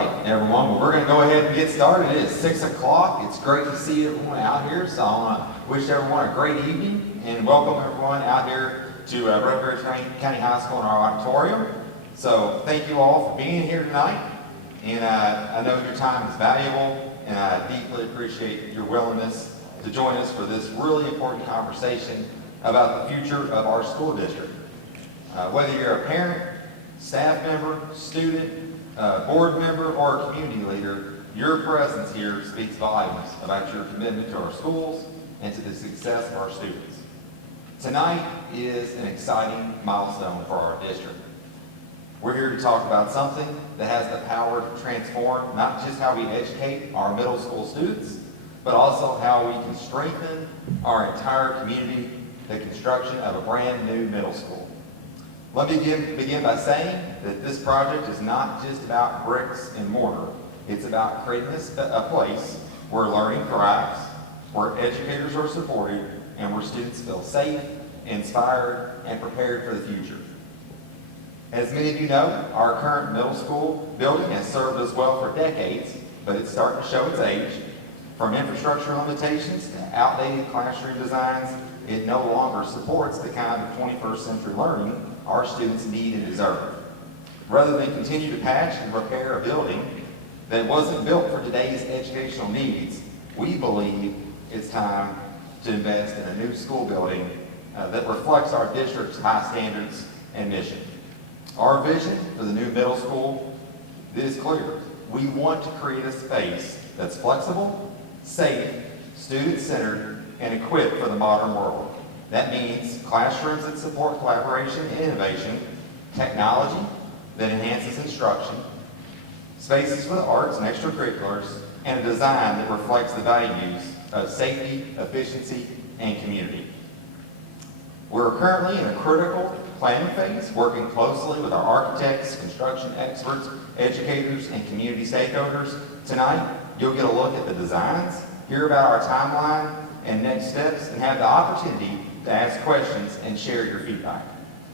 right, everyone. Well, we're going to go ahead and get started. It is 6 o'clock. It's great to see everyone out here. So I want to wish everyone a great evening and welcome everyone out here to Breckinridge County High School in our auditorium. So thank you all for being here tonight. And I know your time is valuable, and I deeply appreciate your willingness to join us for this really important conversation about the future of our school district. Whether you're a parent, staff member, student, board member, or community leader, your presence here speaks volumes about your commitment to our schools and to the success of our students. Tonight is an exciting milestone for our district. We're here to talk about something that has the power to transform not just how we educate our middle school students, but also how we can strengthen our entire community, the construction of a brand new middle school. Let me begin by saying that this project is not just about bricks and mortar. It's about creating a place where learning thrives, where educators are supported, and where students feel safe, inspired, and prepared for the future. As many of you know, our current middle school building has served us well for decades, but it's starting to show its age. From infrastructure limitations to outdated classroom designs, it no longer supports the kind of 21st century learning our students need and deserve. Rather than continue to patch and repair a building that wasn't built for today's educational needs, we believe it's time to invest in a new school building that reflects our district's high standards and mission. Our vision for the new middle school is clear. We want to create a space that's flexible, safe, student-centered, and equipped for the modern world. That means classrooms that support collaboration and innovation, technology that enhances instruction, spaces for the arts and extracurriculars, and a design that reflects the values of safety, efficiency, and community. We're currently in a critical planning phase, working closely with our architects, construction experts, educators, and community stakeholders. Tonight, you'll get a look at the designs, hear about our timeline and next steps, and have the opportunity to ask questions and share your feedback.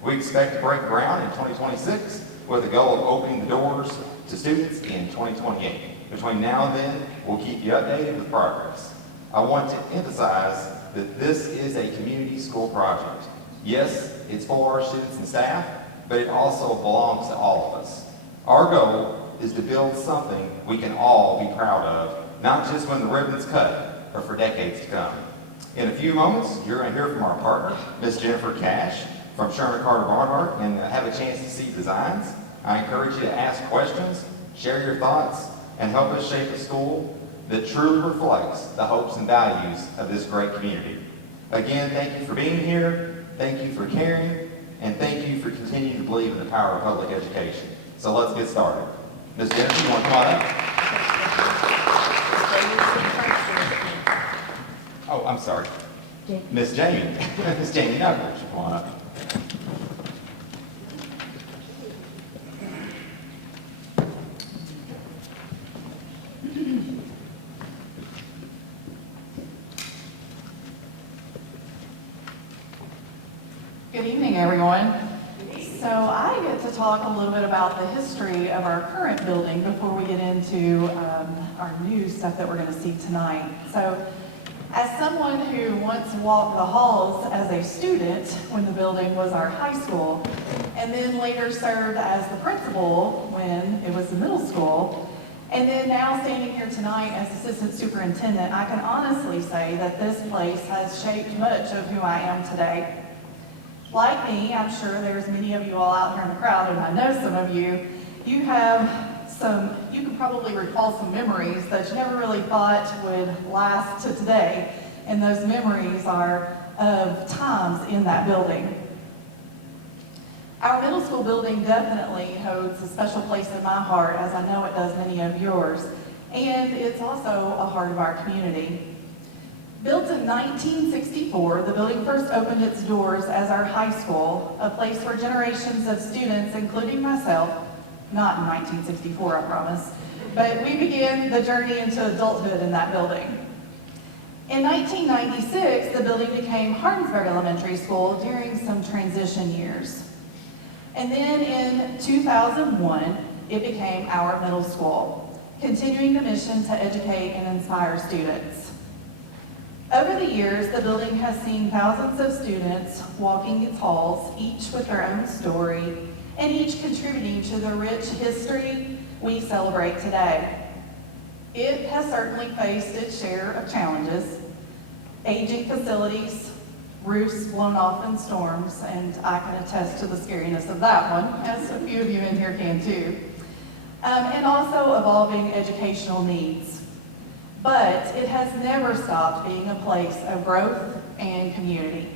We expect to break ground in 2026 with the goal of opening the doors to students in 2028. Between now and then, we'll keep you updated with progress. I want to emphasize that this is a community school project. Yes, it's for our students and staff, but it also belongs to all of us. Our goal is to build something we can all be proud of, not just when the ribbon's cut, but for decades to come. In a few moments, you're going to hear from our partner, Ms. Jennifer Cash from Sherman Carter Barnhart, and have a chance to see designs. I encourage you to ask questions, share your thoughts, and help us shape a school that truly reflects the hopes and values of this great community. Again, thank you for being here, thank you for caring, and thank you for continuing to believe in the power of public education. So let's get started. Ms. Jennifer, you want to come on up? Oh, I'm sorry. Miss Jamie. Miss Jamie Knuckles, come on up. Good evening, everyone. So I get to talk a little bit about the history of our current building before we get into our new stuff that we're going to see tonight. So as someone who once walked the halls as a student when the building was our high school, and then later served as the principal when it was the middle school, and then now standing here tonight as assistant superintendent, I can honestly say that this place has shaped much of who I am today. Like me, I'm sure there's many of you all out here in the crowd, and I know some of you, you can probably recall some memories that you never really thought would last to today, and those memories are of times in that building. Our middle school building definitely holds a special place in my heart, as I know it does many of yours, and it's also a heart of our community. Built in 1964, the building first opened its doors as our high school, a place where generations of students, including myself, not in 1964, I promise, but we began the journey into adulthood in that building. In 1996, the building became Hardinsburg Elementary School during some transition years. And then in 2001, it became our middle school, continuing the mission to educate and inspire students. Over the years, the building has seen thousands of students walking its halls, each with their own story, and each contributing to the rich history we celebrate today. It has certainly faced its share of challenges: aging facilities, roofs blown off in storms, and I can attest to the scariness of that one, as a few of you in here can too, and also evolving educational needs. But it has never stopped being a place of growth and community.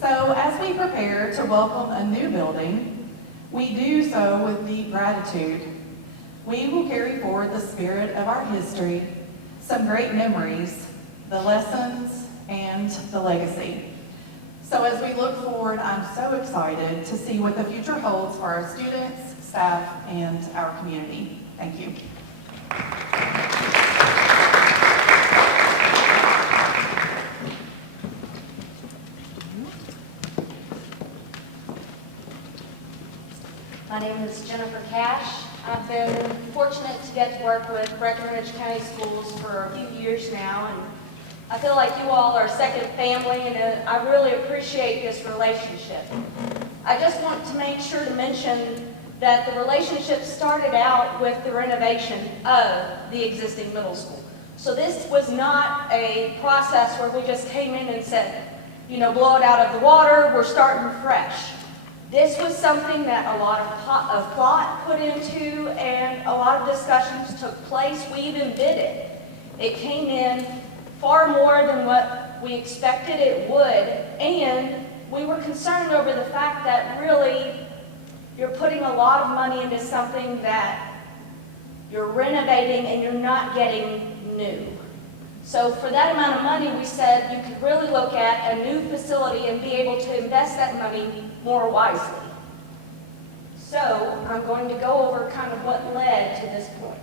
So as we prepare to welcome a new building, we do so with deep gratitude. We will carry forward the spirit of our history, some great memories, the lessons, and the legacy. So as we look forward, I'm so excited to see what the future holds for our students, staff, and our community. Thank you. My name is Jennifer Cash. I've been fortunate to get to work with Breckinridge County Schools for a few years now, and I feel like you all are second family, and I really appreciate this relationship. I just want to make sure to mention that the relationship started out with the renovation of the existing middle school. So this was not a process where we just came in and said, you know, blow it out of the water, we're starting fresh. This was something that a lot of thought put into, and a lot of discussions took place. We even bid it. It came in far more than what we expected it would, and we were concerned over the fact that really you're putting a lot of money into something that you're renovating and you're not getting new. So for that amount of money, we said you could really look at a new facility and be able to invest that money more wisely. So I'm going to go over kind of what led to this point.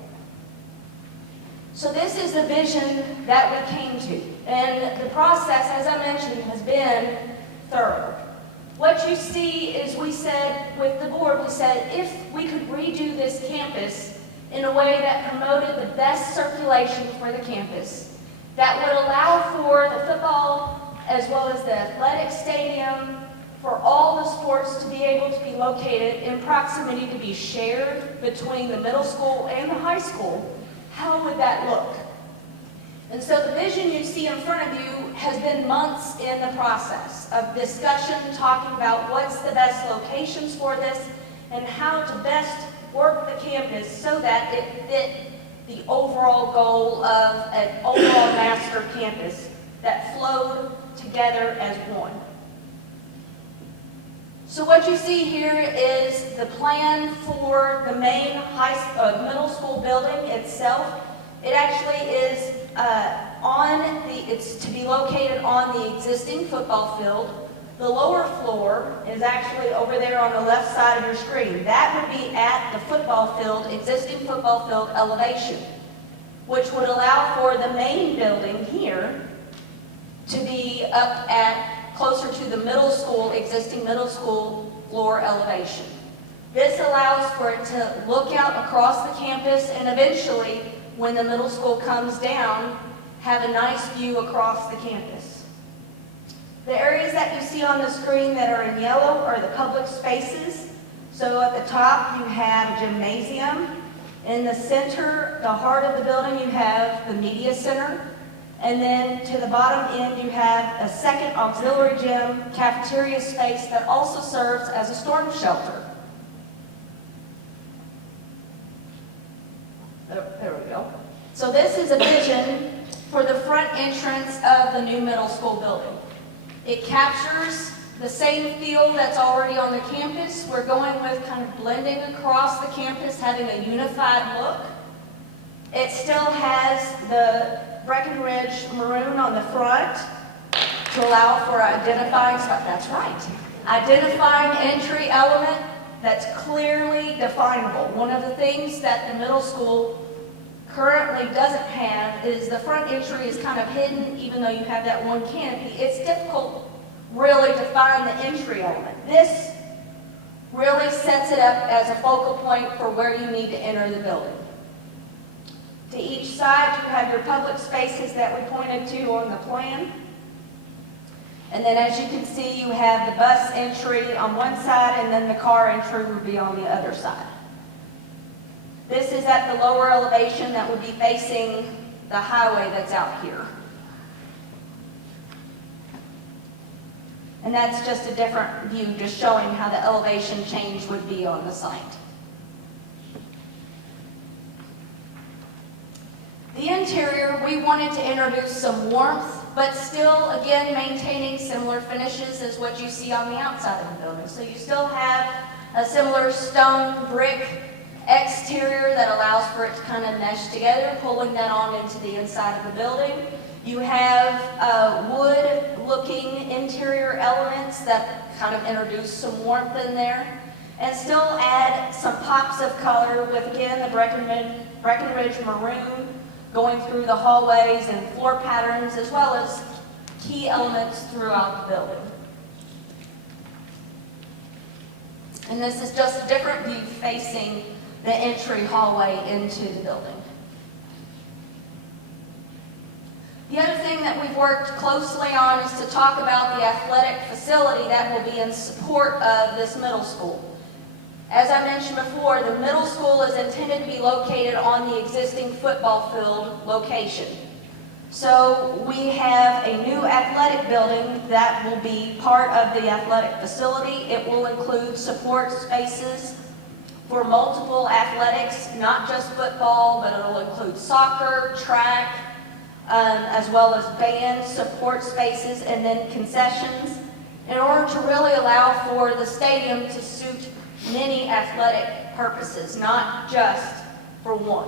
So this is the vision that we came to. And the process, as I mentioned, has been thorough. What you see is, we said with the board, we said if we could redo this campus in a way that promoted the best circulation for the campus, that would allow for the football as well as the athletic stadium, for all the sports to be able to be located in proximity to be shared between the middle school and the high school, how would that look? And so the vision you see in front of you has been months in the process of discussion, talking about what's the best locations for this and how to best work the campus so that it fit the overall goal of an overall master campus that flowed together as one. So what you see here is the plan for the main middle school building itself. It actually is it's to be located on the existing football field. The lower floor is actually over there on the left side of your screen. That would be at the football field, existing football field elevation, which would allow for the main building here to be up at closer to the middle school, existing middle school floor elevation. This allows for it to look out across the campus and eventually, when the middle school comes down, have a nice view across the campus. The areas that you see on the screen that are in yellow are the public spaces. So at the top you have a gymnasium. In the center, the heart of the building, you have the media center. And then to the bottom end, you have a second auxiliary gym, cafeteria space that also serves as a storm shelter. Oh, there we go. So this is a vision for the front entrance of the new middle school building. It captures the same feel that's already on the campus. We're going with kind of blending across the campus, having a unified look. It still has the Breckinridge maroon on the front to allow for identifying, that's right, identifying entry element that's clearly definable. One of the things that the middle school currently doesn't have is the front entry is kind of hidden, even though you have that one canopy. It's difficult really to find the entry element. This really sets it up as a focal point for where you need to enter the building. To each side, you have your public spaces that we pointed to on the plan. And then as you can see, you have the bus entry on one side, and then the car entry would be on the other side. This is at the lower elevation that would be facing the highway that's out here. And that's just a different view, just showing how the elevation change would be on the site. The interior, we wanted to introduce some warmth, but still, again, maintaining similar finishes as what you see on the outside of the building. So you still have a similar stone brick exterior that allows for it to kind of mesh together, pulling that on into the inside of the building. You have wood-looking interior elements that kind of introduce some warmth in there, and still add some pops of color with, again, the Breckinridge maroon going through the hallways and floor patterns, as well as key elements throughout the building. And this is just a different view facing the entry hallway into the building. The other thing that we've worked closely on is to talk about the athletic facility that will be in support of this middle school. As I mentioned before, the middle school is intended to be located on the existing football field location. So we have a new athletic building that will be part of the athletic facility. It will include support spaces for multiple athletics, not just football, but it'll include soccer, track, as well as band support spaces, and then concessions, in order to really allow for the stadium to suit many athletic purposes, not just for one.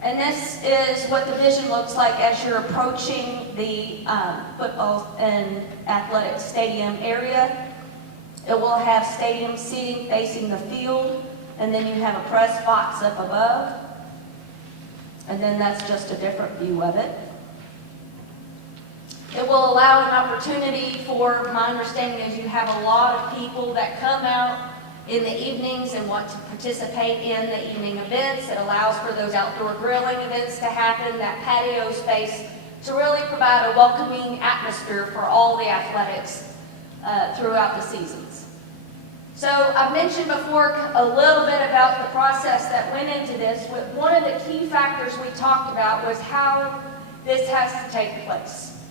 And this is what the vision looks like as you're approaching the football and athletic stadium area. It will have stadium seating facing the field, and then you have a press box up above. And then that's just a different view of it. It will allow an opportunity for, my understanding is you have a lot of people that come out in the evenings and want to participate in the evening events. It allows for those outdoor grilling events to happen, that patio space, to really provide a welcoming atmosphere for all the athletics throughout the seasons. So I mentioned before a little bit about the process that went into this. One of the key factors we talked about was how this has to take place.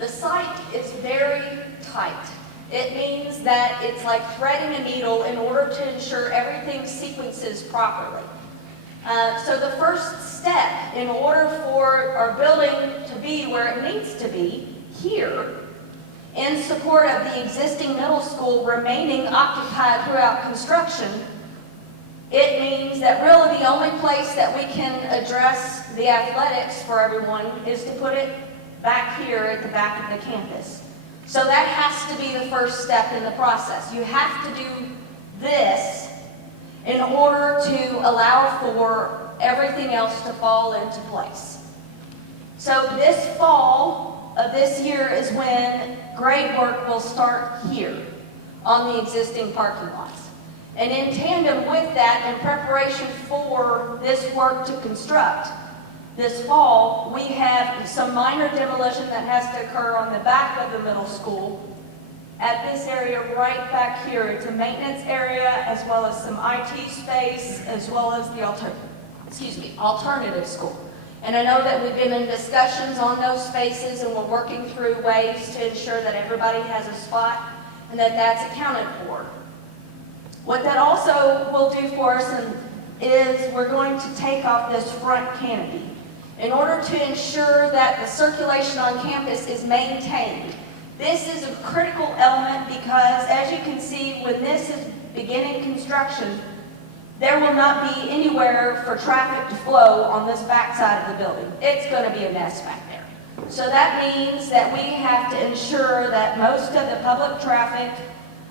The site is very tight. It means that it's like threading a needle in order to ensure everything sequences properly. So the first step in order for our building to be where it needs to be, here, in support of the existing middle school remaining occupied throughout construction, it means that really the only place that we can address the athletics for everyone is to put it back here at the back of the campus. So that has to be the first step in the process. You have to do this in order to allow for everything else to fall into place. So this fall of this year is when grade work will start here on the existing parking lots. And in tandem with that, in preparation for this work to construct this fall, we have some minor demolition that has to occur on the back of the middle school at this area right back here. It's a maintenance area as well as some IT space as well as the alternative school. And I know that we've been in discussions on those spaces, and we're working through ways to ensure that everybody has a spot and that that's accounted for. What that also will do for us is we're going to take off this front canopy in order to ensure that the circulation on campus is maintained. This is a critical element because, as you can see, when this is beginning construction, there will not be anywhere for traffic to flow on this back side of the building. It's going to be a mess back there. So that means that we have to ensure that most of the public traffic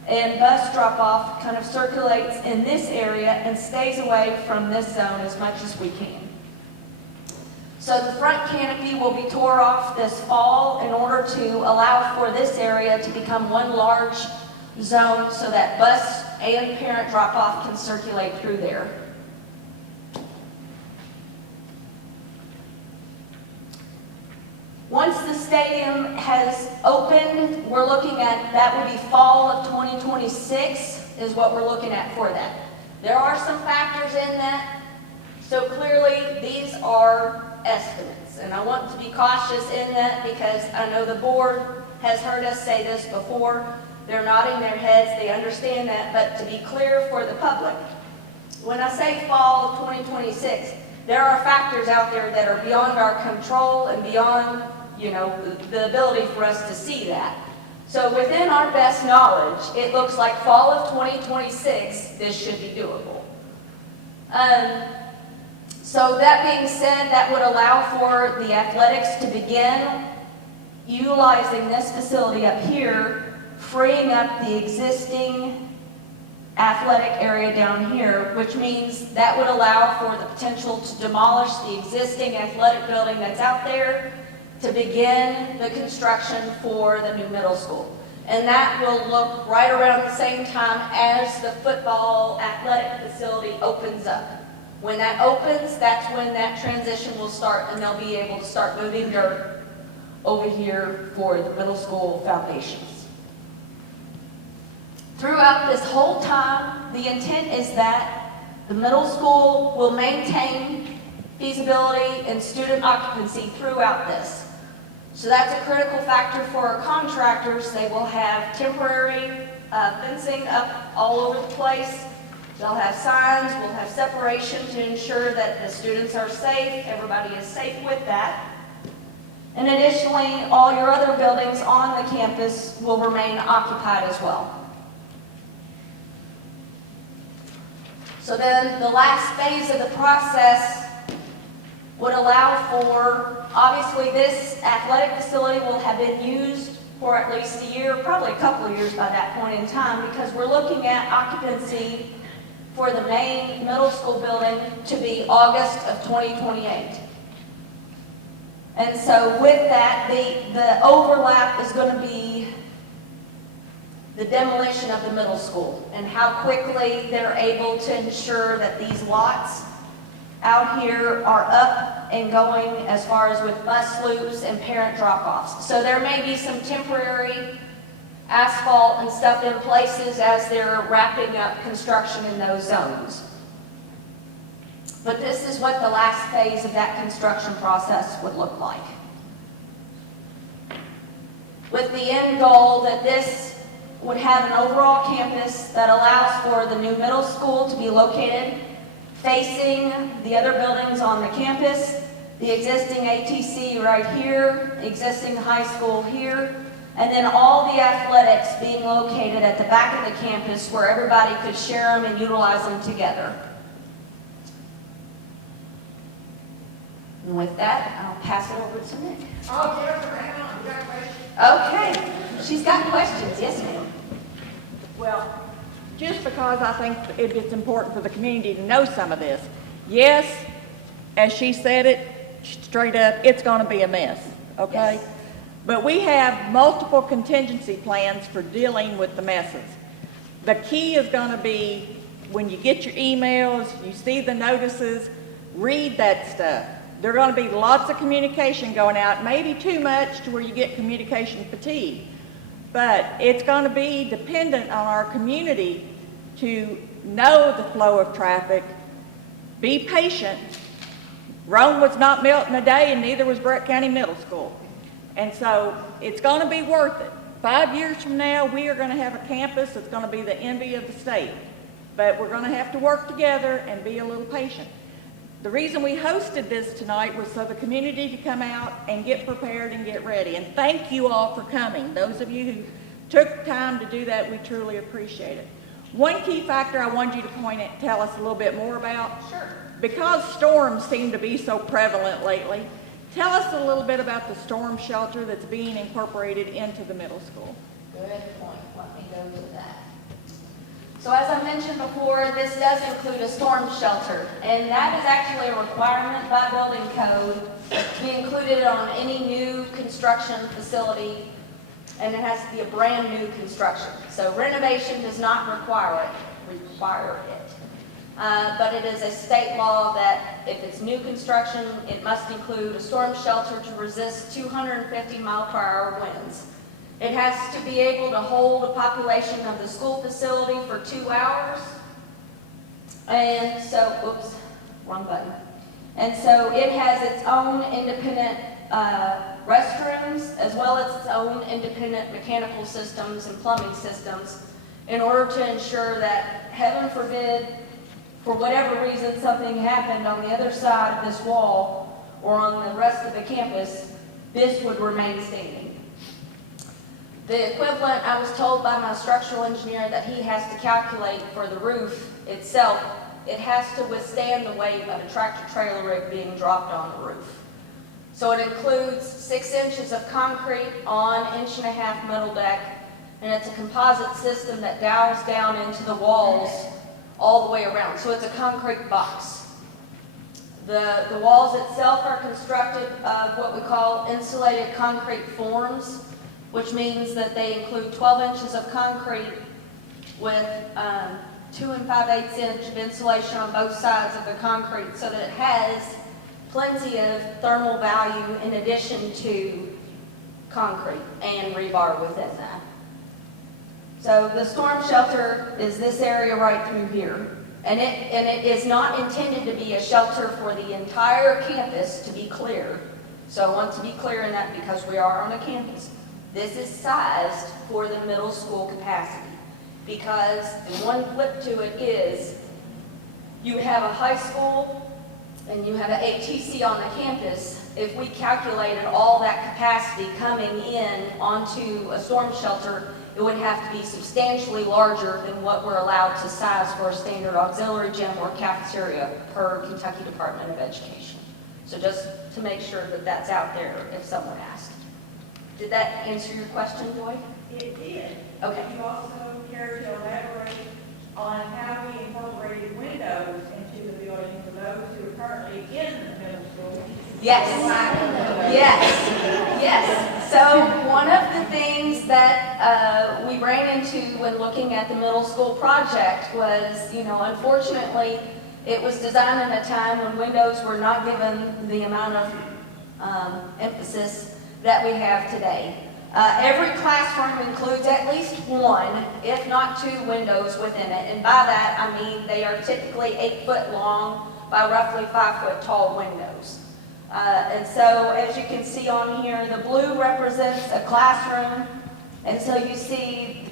and bus drop-off kind of circulates in this area and stays away from this zone as much as we can. So the front canopy will be tore off this fall in order to allow for this area to become one large zone so that bus and parent drop-off can circulate through there. Once the stadium has opened, we're looking at, that would be fall of 2026 is what we're looking at for that. There are some factors in that, so clearly these are estimates. And I want to be cautious in that because I know the board has heard us say this before. They're nodding their heads, they understand that, but to be clear for the public, when I say fall of 2026, there are factors out there that are beyond our control and beyond, you know, the ability for us to see that. So within our best knowledge, it looks like fall of 2026, this should be doable. So that being said, that would allow for the athletics to begin utilizing this facility up here, freeing up the existing athletic area down here, which means that would allow for the potential to demolish the existing athletic building that's out there to begin the construction for the new middle school. And that will look right around the same time as the football athletic facility opens up. When that opens, that's when that transition will start and they'll be able to start moving dirt over here for the middle school foundations. Throughout this whole time, the intent is that the middle school will maintain feasibility and student occupancy throughout this. So that's a critical factor for our contractors. They will have temporary fencing up all over the place. They'll have signs, we'll have separation to ensure that the students are safe, everybody is safe with that. And additionally, all your other buildings on the campus will remain occupied as well. So then the last phase of the process would allow for, obviously this athletic facility will have been used for at least a year, probably a couple of years by that point in time, because we're looking at occupancy for the main middle school building to be August of 2028. And so with that, the overlap is going to be the demolition of the middle school and how quickly they're able to ensure that these lots out here are up and going as far as with bus loops and parent drop-offs. So there may be some temporary asphalt and stuff in places as they're wrapping up construction in those zones. But this is what the last phase of that construction process would look like. With the end goal that this would have an overall campus that allows for the new middle school to be located facing the other buildings on the campus, the existing ATC right here, existing high school here, and then all the athletics being located at the back of the campus where everybody could share them and utilize them together. And with that, I'll pass it over to Nick. Oh, Jennifer, hang on, you got a question? Okay, she's got questions, yes ma'am. Well, just because I think it's important for the community to know some of this. Yes, as she said it, straight up, it's gonna be a mess, okay? Yes. But we have multiple contingency plans for dealing with the messes. The key is gonna be, when you get your emails, you see the notices, read that stuff. There are gonna be lots of communication going out, maybe too much to where you get communication fatigue. But it's gonna be dependent on our community to know the flow of traffic, be patient. Rome was not built in a day, and neither was Breck County Middle School. And so it's gonna be worth it. 5 years from now, we are gonna have a campus that's gonna be the envy of the state. But we're gonna have to work together and be a little patient. The reason we hosted this tonight was so the community could come out and get prepared and get ready. And thank you all for coming. Those of you who took time to do that, we truly appreciate it. One key factor I wanted you to tell us a little bit more about. Sure. Because storms seem to be so prevalent lately, tell us a little bit about the storm shelter that's being incorporated into the middle school. Good point, let me go to that. So as I mentioned before, this does include a storm shelter, and that is actually a requirement by building code to be included on any new construction facility, and it has to be a brand new construction. So renovation does not require it. But it is a state law that if it's new construction, it must include a storm shelter to resist 250-mile-per-hour winds. It has to be able to hold a population of the school facility for 2 hours. And so, oops, wrong button. And so it has its own independent restrooms, as well as its own independent mechanical systems and plumbing systems, in order to ensure that, heaven forbid, for whatever reason, something happened on the other side of this wall or on the rest of the campus, this would remain standing. The equivalent, I was told by my structural engineer that he has to calculate for the roof itself, it has to withstand the weight of a tractor trailer rig being dropped on the roof. So it includes 6 inches of concrete on 1.5-inch metal deck, and it's a composite system that dowels down into the walls all the way around. So it's a concrete box. The walls itself are constructed of what we call insulated concrete forms, which means that they include 12 inches of concrete with 2 5/8 inch of insulation on both sides of the concrete, so that it has plenty of thermal value in addition to concrete and rebar within that. So the storm shelter is this area right through here. And it is not intended to be a shelter for the entire campus, to be clear. So I want to be clear in that because we are on a campus. This is sized for the middle school capacity, because the one flip to it is you have a high school and you have an ATC on the campus. If we calculated all that capacity coming in onto a storm shelter, it would have to be substantially larger than what we're allowed to size for a standard auxiliary gym or cafeteria per Kentucky Department of Education. So just to make sure that that's out there if someone asked. Did that answer your question, Joy? It did. Okay. You also care to elaborate on how we incorporated windows into the building for those who are currently in the middle school. Yes. Yes. So one of the things that we ran into when looking at the middle school project was, unfortunately, it was designed in a time when windows were not given the amount of emphasis that we have today. Every classroom includes at least 1, if not 2 windows within it. And by that, I mean they are typically 8 foot long by roughly 5 foot tall windows. And so as you can see on here, the blue represents a classroom. And so you see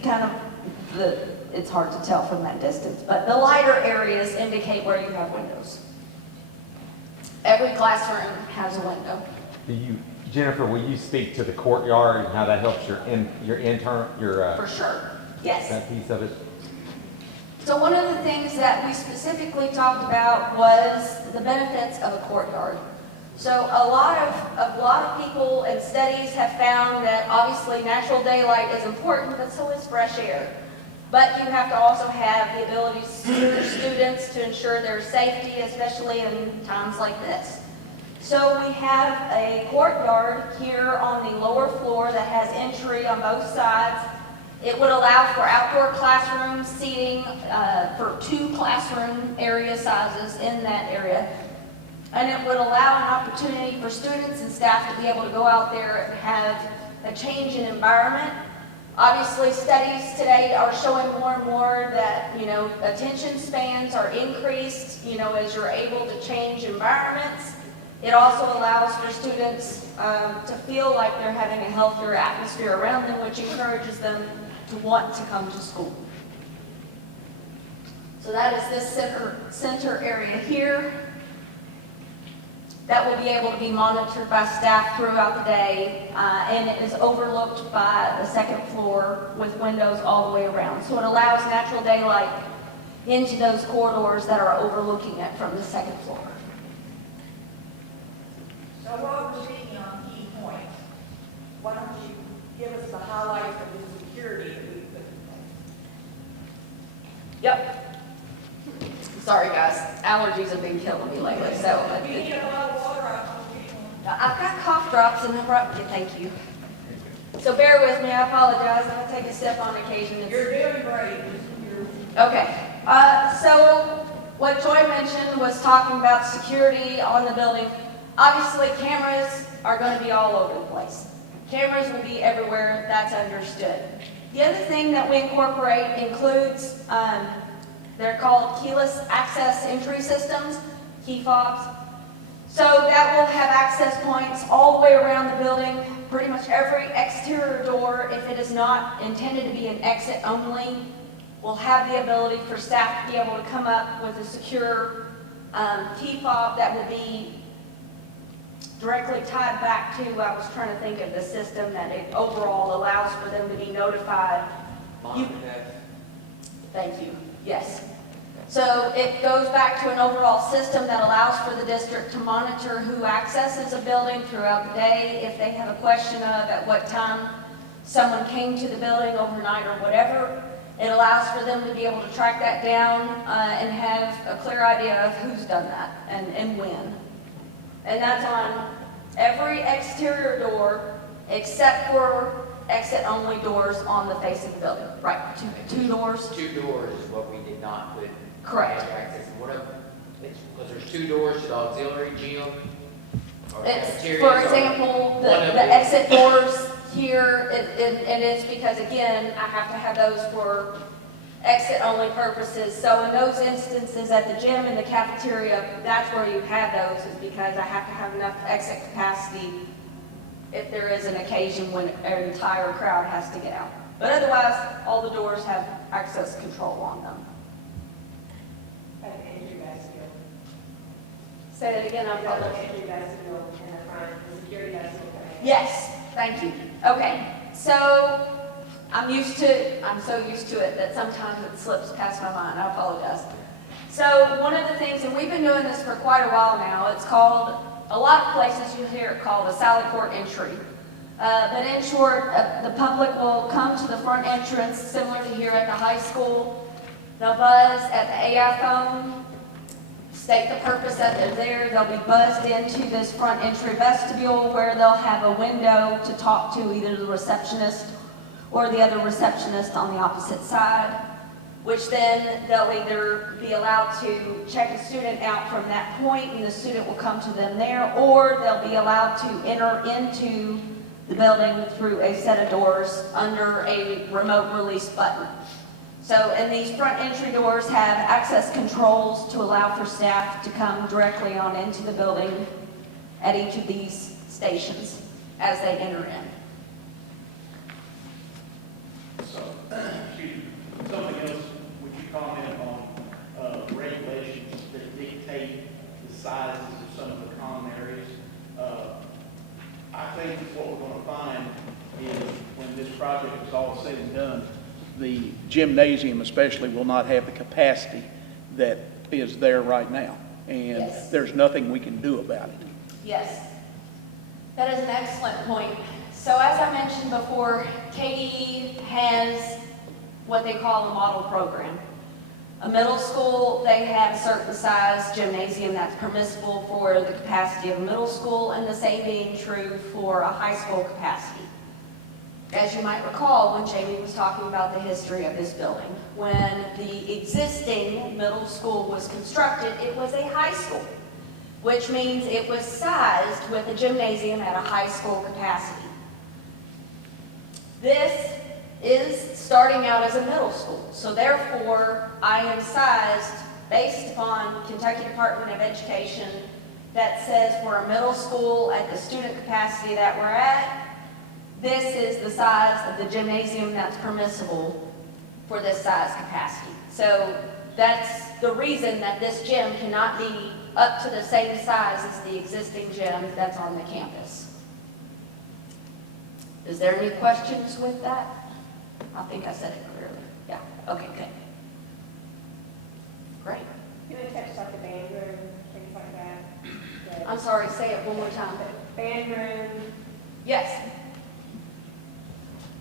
it's hard to tell from that distance, but the lighter areas indicate where you have windows. Every classroom has a window. Jennifer, will you speak to the courtyard and how that helps your For sure, yes. that piece of it? So one of the things that we specifically talked about was the benefits of a courtyard. So a lot of people and studies have found that obviously natural daylight is important, but so is fresh air. But you have to also have the ability for students to ensure their safety, especially in times like this. So we have a courtyard here on the lower floor that has entry on both sides. It would allow for outdoor classroom seating for 2 classroom area sizes in that area. And it would allow an opportunity for students and staff to be able to go out there and have a change in environment. Obviously, studies today are showing more and more that, attention spans are increased, as you're able to change environments. It also allows for students to feel like they're having a healthier atmosphere around them, which encourages them to want to come to school. So that is this center area here. That will be able to be monitored by staff throughout the day, and it is overlooked by the second floor with windows all the way around. So it allows natural daylight into those corridors that are overlooking it from the second floor. So while we're speaking on key points, why don't you give us the highlights of the security that we've put in place? Sorry, guys, allergies have been killing me lately, so. I've got cough drops and I brought you, thank you. So bear with me, I apologize, I'm gonna take a sip on occasion. You're doing great. Okay, so what Joy mentioned was talking about security on the building. Obviously, cameras are gonna be all over the place. Cameras will be everywhere, that's understood. The other thing that we incorporate includes, they're called keyless access entry systems, key fobs. So that will have access points all the way around the building. Pretty much every exterior door, if it is not intended to be an exit only, will have the ability for staff to be able to come up with a secure key fob that will be directly tied back to, I was trying to think of the system that it overall allows for them to be notified. Thank you, yes. So it goes back to an overall system that allows for the district to monitor who accesses a building throughout the day. If they have a question of at what time someone came to the building overnight or whatever, it allows for them to be able to track that down and have a clear idea of who's done that and when. And that's on every exterior door except for exit-only doors on the face of the building. Right, two doors? 2 doors is what we did not put. Correct. Access. What of, because there's 2 doors to the auxiliary gym. Or It's, cafeterias, for or example, the one of the exit doors here, and it's because, again, I have to have those for exit-only purposes. So in those instances at the gym and the cafeteria, that's where you have those, is because I have to have enough exit capacity if there is an occasion when an entire crowd has to get out. But otherwise, all the doors have access control on them. Say that again, I'm probably. Yes, thank you. Okay, so I'm so used to it that sometimes it slips past my mind. I apologize. So one of the things, and we've been doing this for quite a while now, it's called, a lot of places you hear it called a sally port entry. But in short, the public will come to the front entrance, similar to here at the high school. They'll buzz at the AI phone, state the purpose that they're there. They'll be buzzed into this front entry vestibule where they'll have a window to talk to either the receptionist or the other receptionist on the opposite side, which then they'll either be allowed to check a student out from that point and the student will come to them there, or they'll be allowed to enter into the building through a set of doors under a remote release button. So, and these front entry doors have access controls to allow for staff to come directly on into the building at each of these stations as they enter in. So, excuse me, something else, would you comment on regulations that dictate the sizes of some of the common areas? I think what we're going to find is when this project is all said and done, the gymnasium especially will not have the capacity that is there right now. And Yes. there's nothing we can do about it. Yes, that is an excellent point. So as I mentioned before, KDE has what they call a model program. A middle school, they have a certain size gymnasium that's permissible for the capacity of a middle school, and the same being true for a high school capacity. As you might recall, when Jamie was talking about the history of this building, when the existing middle school was constructed, it was a high school, which means it was sized with a gymnasium at a high school capacity. This is starting out as a middle school, so therefore I am sized based upon Kentucky Department of Education that says for a middle school at the student capacity that we're at, this is the size of the gymnasium that's permissible for this size capacity. So that's the reason that this gym cannot be up to the same size as the existing gym that's on the campus. Is there any questions with that? I think I said it clearly. Yeah, okay, good. Great. You would touch like the band room, things like that. I'm sorry, say it one more time. Band room, Yes.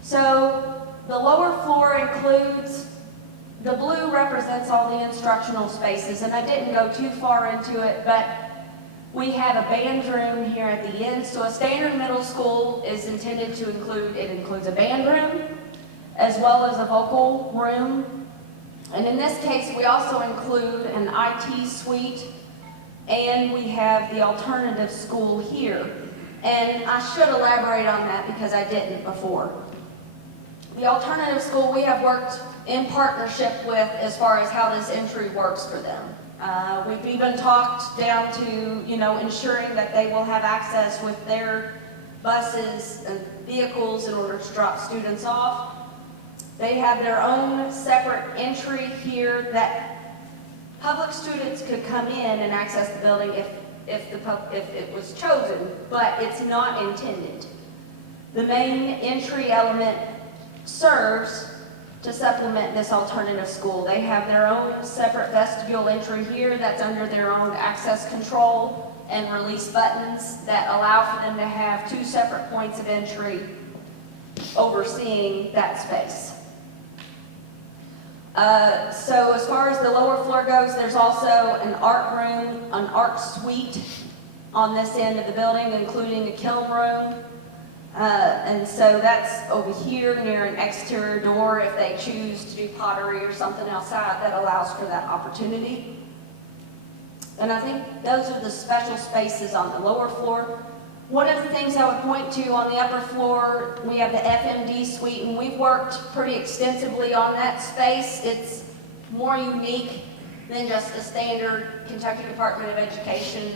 So the lower floor includes The blue represents all the instructional spaces, and I didn't go too far into it, but we have a band room here at the end. So a standard middle school is intended to includes a band room as well as a vocal room. And in this case, we also include an IT suite, and we have the alternative school here. And I should elaborate on that because I didn't before. The alternative school we have worked in partnership with as far as how this entry works for them. We've even talked down to, ensuring that they will have access with their buses and vehicles in order to drop students off. They have their own separate entry here that public students could come in and access the building if it was chosen, but it's not intended. The main entry element serves to supplement this alternative school. They have their own separate vestibule entry here that's under their own access control and release buttons that allow for them to have two separate points of entry overseeing that space. So as far as the lower floor goes, there's also an art room, an art suite on this end of the building, including a kiln room. And so that's over here near an exterior door if they choose to do pottery or something outside that allows for that opportunity. And I think those are the special spaces on the lower floor. One of the things I would point to on the upper floor, we have the FMD suite, and we've worked pretty extensively on that space. It's more unique than just a standard Kentucky Department of Education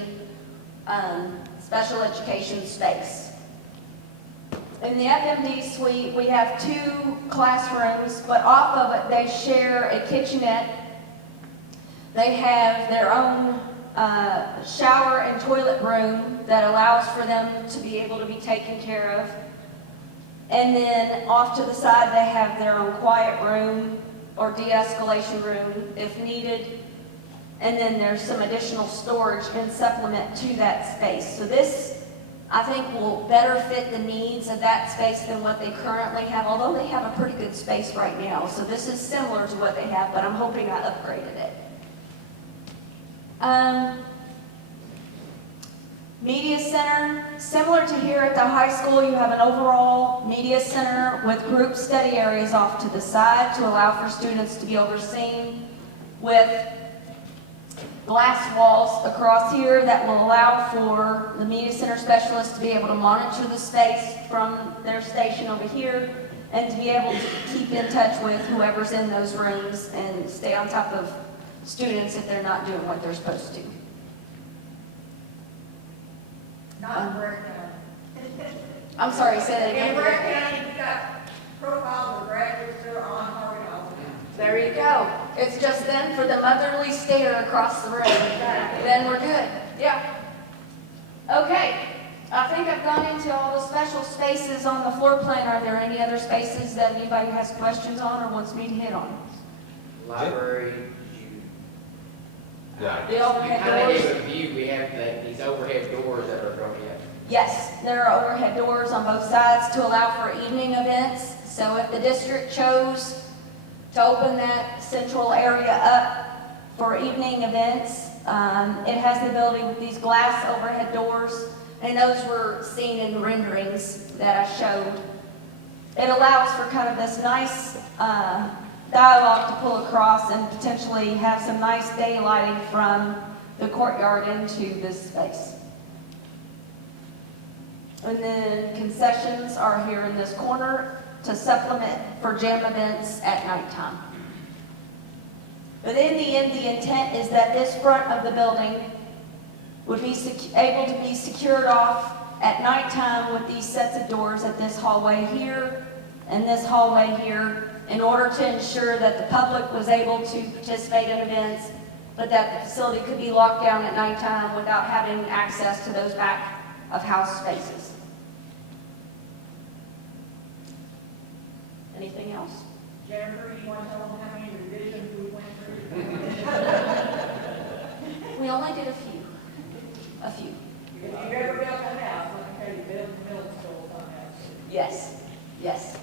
special education space. In the FMD suite, we have 2 classrooms, but off of it, they share a kitchenette. They have their own shower and toilet room that allows for them to be able to be taken care of. And then off to the side, they have their own quiet room or de-escalation room if needed. And then there's some additional storage and supplement to that space. So this, I think, will better fit the needs of that space than what they currently have, although they have a pretty good space right now. So this is similar to what they have, but I'm hoping I upgraded it. Media center, similar to here at the high school, you have an overall media center with group study areas off to the side to allow for students to be overseen, with glass walls across here that will allow for the media center specialists to be able to monitor the space from their station over here and to be able to keep in touch with whoever's in those rooms and stay on top of students if they're not doing what they're supposed to. Not in Breck County. I'm sorry, say that In again. Breck County, you got profiles of graduates that are on Harvey Hall. There you go. It's just then for the motherly stare across the room. Then we're good. Yeah. Okay. I think I've gone into all the special spaces on the floor plan. Are there any other spaces that anybody has questions on or wants me to hit on? Library, Yeah. The overhead kind of doors? gave a view, we have these overhead doors that are going in. Yes, there are overhead doors on both sides to allow for evening events. So if the district chose to open that central area up for evening events, it has the ability with these glass overhead doors, and those were seen in the renderings that I showed. It allows for kind of this nice dialogue to pull across and potentially have some nice daylighting from the courtyard into this space. And then concessions are here in this corner to supplement for jam events at nighttime. But in the end, the intent is that this front of the building would be able to be secured off at nighttime with these sets of doors at this hallway here and this hallway here, in order to ensure that the public was able to participate in events, but that the facility could be locked down at nighttime without having access to those back of house spaces. Anything else? Jennifer, you want to tell them how many revisions we went through? We only did a few. A few. If you've ever built a house, let me tell you, building middle school on that. Yes, yes.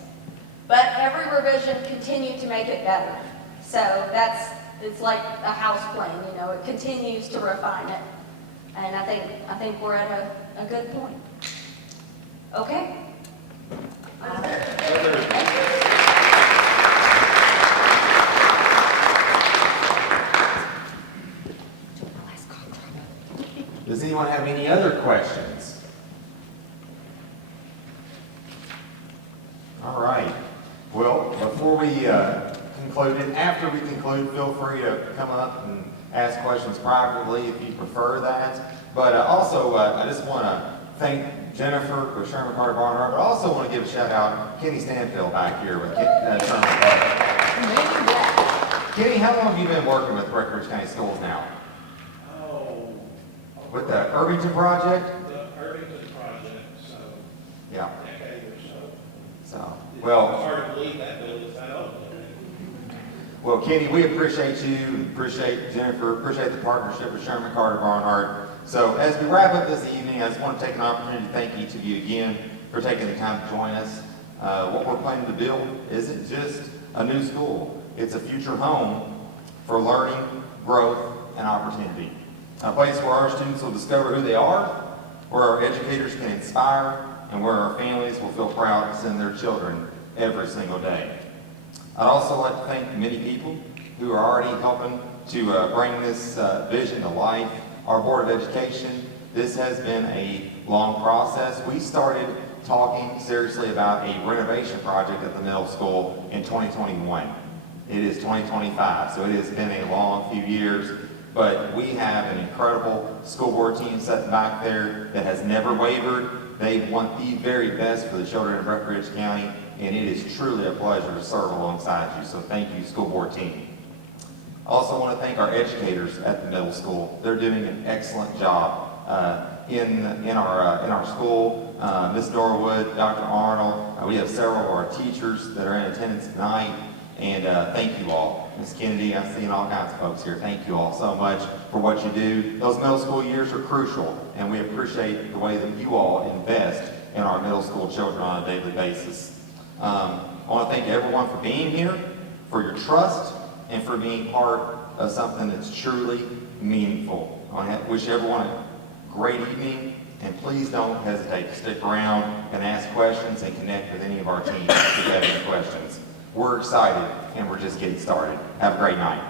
But every revision continued to make it better. So it's like a house plan, you know, it continues to refine it. And I think we're at a good point. Okay? Does anyone have any other questions? All right. Well, before we conclude, and after we conclude, feel free to come up and ask questions privately if you prefer that. But also, I just want to thank Jennifer for Sherman Carter Barnhart, but I also want to give a shout out Kenny Stanfield back here with Sherman Carter. Kenny, how long have you been working with Breckinridge County Schools now? Oh. With the Irvington project? The Irvington project, so, Yeah. decade or so. So, It's well, hard to believe that building's that old. well, Kenny, we appreciate you, appreciate Jennifer, appreciate the partnership with Sherman Carter Barnhart. So as we wrap up this evening, I just want to take an opportunity to thank each of you again for taking the time to join us. What we're planning to build isn't just a new school. It's a future home for learning, growth, and opportunity. A place where our students will discover who they are, where our educators can inspire, and where our families will feel proud to send their children every single day. I'd also like to thank many people who are already helping to bring this vision to life. Our Board of Education, this has been a long process. We started talking seriously about a renovation project at the middle school in 2021. It is 2025, so it has been a long few years, but we have an incredible school board team sitting back there that has never wavered. They want the very best for the children of Breckinridge County, and it is truly a pleasure to serve alongside you, so thank you, school board team. I also want to thank our educators at the middle school. They're doing an excellent job in our school. Ms. Norwood, Dr. Arnold, we have several of our teachers that are in attendance tonight, and thank you all. Ms. Kennedy, I'm seeing all kinds of folks here. Thank you all so much for what you do. Those middle school years are crucial, and we appreciate the way that you all invest in our middle school children on a daily basis. I want to thank everyone for being here, for your trust, and for being part of something that's truly meaningful. I want to wish everyone a great evening, and please don't hesitate to stick around and ask questions and connect with any of our teams if you have any questions. We're excited, and we're just getting started. Have a great night.